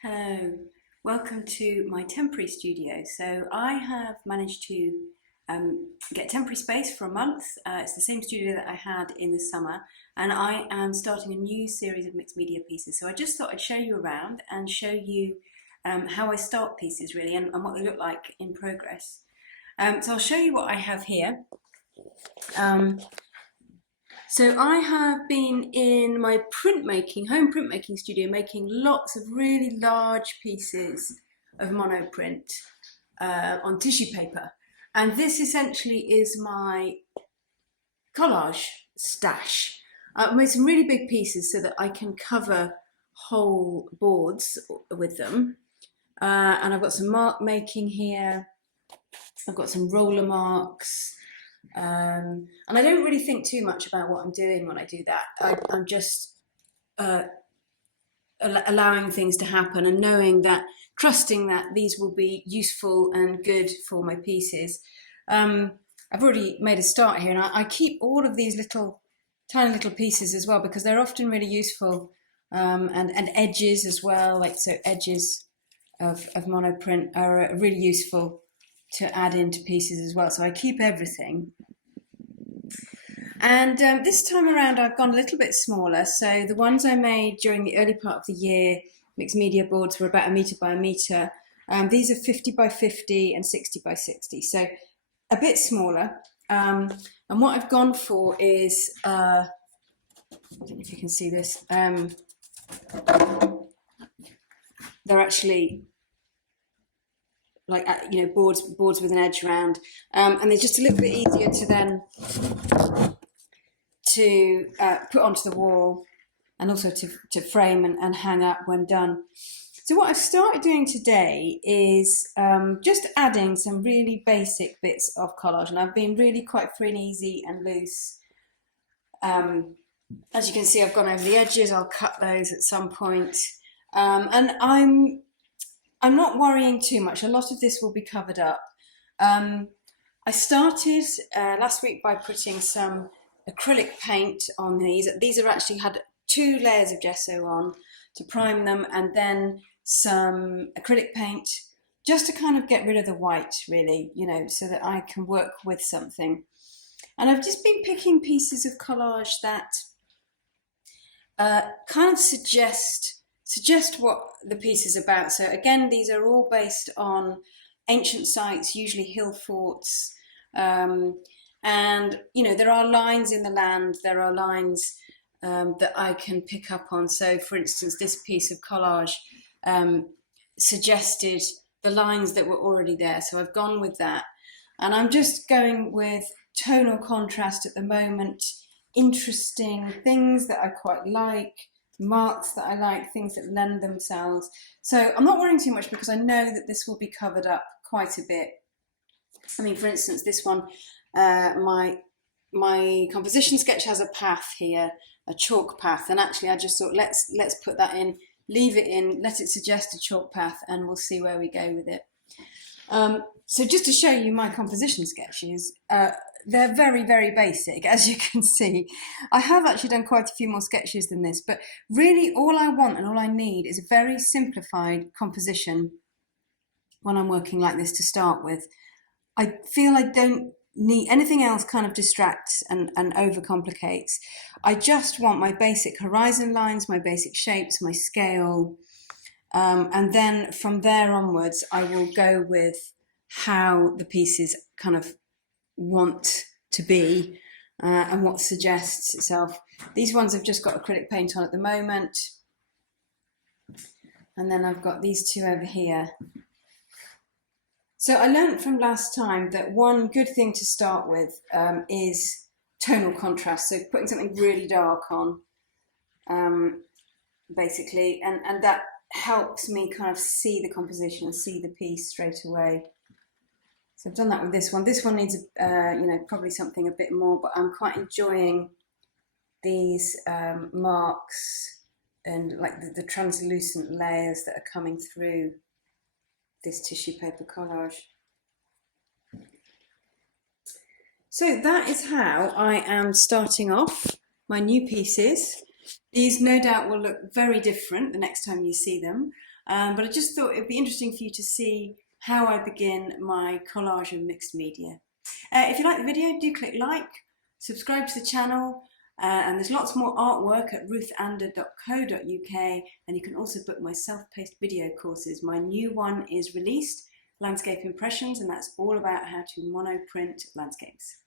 Hello, welcome to my temporary studio. So I have managed to get temporary space for a month. It's the same studio that I had in the summer, and I am starting a new series of mixed media pieces. So I just thought I'd show you around and show you how I start pieces really and what they look like in progress. So I'll show you what I have here. So I have been in my home printmaking studio, making lots of really large pieces of monoprint on tissue paper. And this essentially is my collage stash. I've made some really big pieces so that I can cover whole boards with them. And I've got some mark making here. I've got some roller marks. And I don't really think too much about what I'm doing when I do that. I'm just allowing things to happen and trusting that these will be useful and good for my pieces. I've already made a start here, and I keep all of these tiny little pieces as well because they're often really useful, and edges as well, so edges of monoprint are really useful to add into pieces as well. So I keep everything. And this time around I've gone a little bit smaller. So the ones I made during the early part of the year, mixed media boards, were about 1 metre by 1 metre. These are 50 by 50 and 60 by 60, so a bit smaller. And what I've gone for is, I don't know if you can see this, they're actually like boards with an edge around, and they're just a little bit easier to then put onto the wall and also to frame and hang up when done. So what I've started doing today is just adding some really basic bits of collage, and I've been really quite free and easy and loose. As you can see, I've gone over the edges. I'll cut those at some point, and I'm not worrying too much. A lot of this will be covered up. I started last week by putting some acrylic paint on these. These have actually had 2 layers of gesso on to prime them, and then some acrylic paint just to kind of get rid of the white, really, so that I can work with something. And I've just been picking pieces of collage that kind of suggest what the piece is about. So again, these are all based on ancient sites, usually hill forts, and there are lines in the land, there are lines that I can pick up on. So for instance, this piece of collage suggested the lines that were already there, so I've gone with that, and I'm just going with tonal contrast at the moment, interesting things that I quite like, marks that I like, things that lend themselves. So I'm not worrying too much because I know that this will be covered up quite a bit. I mean, for instance, this one, my composition sketch has a path here, a chalk path, and actually I just thought let's put that in, leave it in, let it suggest a chalk path, and we'll see where we go with it. So just to show you my composition sketches, they're very, very basic, as you can see. I have actually done quite a few more sketches than this, but really all I want and all I need is a very simplified composition when I'm working like this to start with. I feel I don't need anything else, kind of distracts and overcomplicates. I just want my basic horizon lines, my basic shapes, my scale, and then from there onwards I will go with how the pieces kind of want to be and what suggests itself. These ones have just got acrylic paint on at the moment, and then I've got these 2 over here. So I learned from last time that one good thing to start with is tonal contrast, so putting something really dark on, basically, and that helps me kind of see the composition and see the piece straight away. So I've done that with this one. This one needs, probably something a bit more, but I'm quite enjoying these marks and like the translucent layers that are coming through this tissue paper collage. So that is how I am starting off my new pieces. These no doubt will look very different the next time you see them, but I just thought it'd be interesting for you to see how I begin my collage and mixed media. If you like the video, do click like, subscribe to the channel, and there's lots more artwork at ruthander.co.uk, and you can also book my self-paced video courses. My new one is released, Landscape Impressions, and that's all about how to monoprint landscapes.